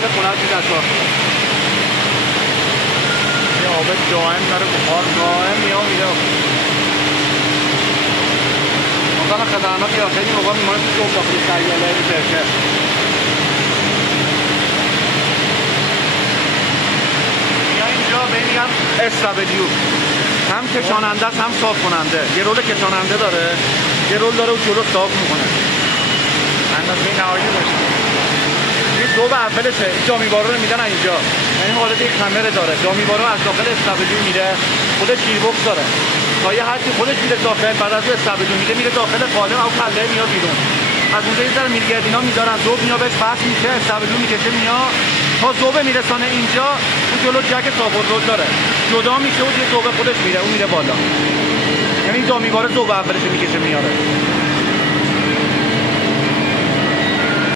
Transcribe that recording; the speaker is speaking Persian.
محل خونه توی دستگاه یه آب دائم داره بخار دائم میره مکان خطرناکی خیلی موقع میمونه تو داخل سریاله برکه یا اینجا ببینم استابلیو هم کشاننده است هم صاف کننده. یه رول کشاننده داره یه رول داره و جلو صاف میکنه اندازه نهایی باشه. این دو به اولشه این جامیوارو رو میدن اینجا یعنی حالت یک کامره داره. جامیوارو از داخل استابلیو میره خودش گیربکس داره تا یه حدی خودش میره داخل بعد از استابلیو میره داخل قالب او پله میاد بیرون. از اونجا یه ذره میلگردینا میذارن ذوب میاد بهش بس میشه استابلیو میکشه میاد تا ذوب میرسانه اینجا. اون جلو جک صاف داره جدا میشه و یه ذوب خودش میره اون میره بالا. یعنی جامیوارو ذوب اولش میکشه میاره.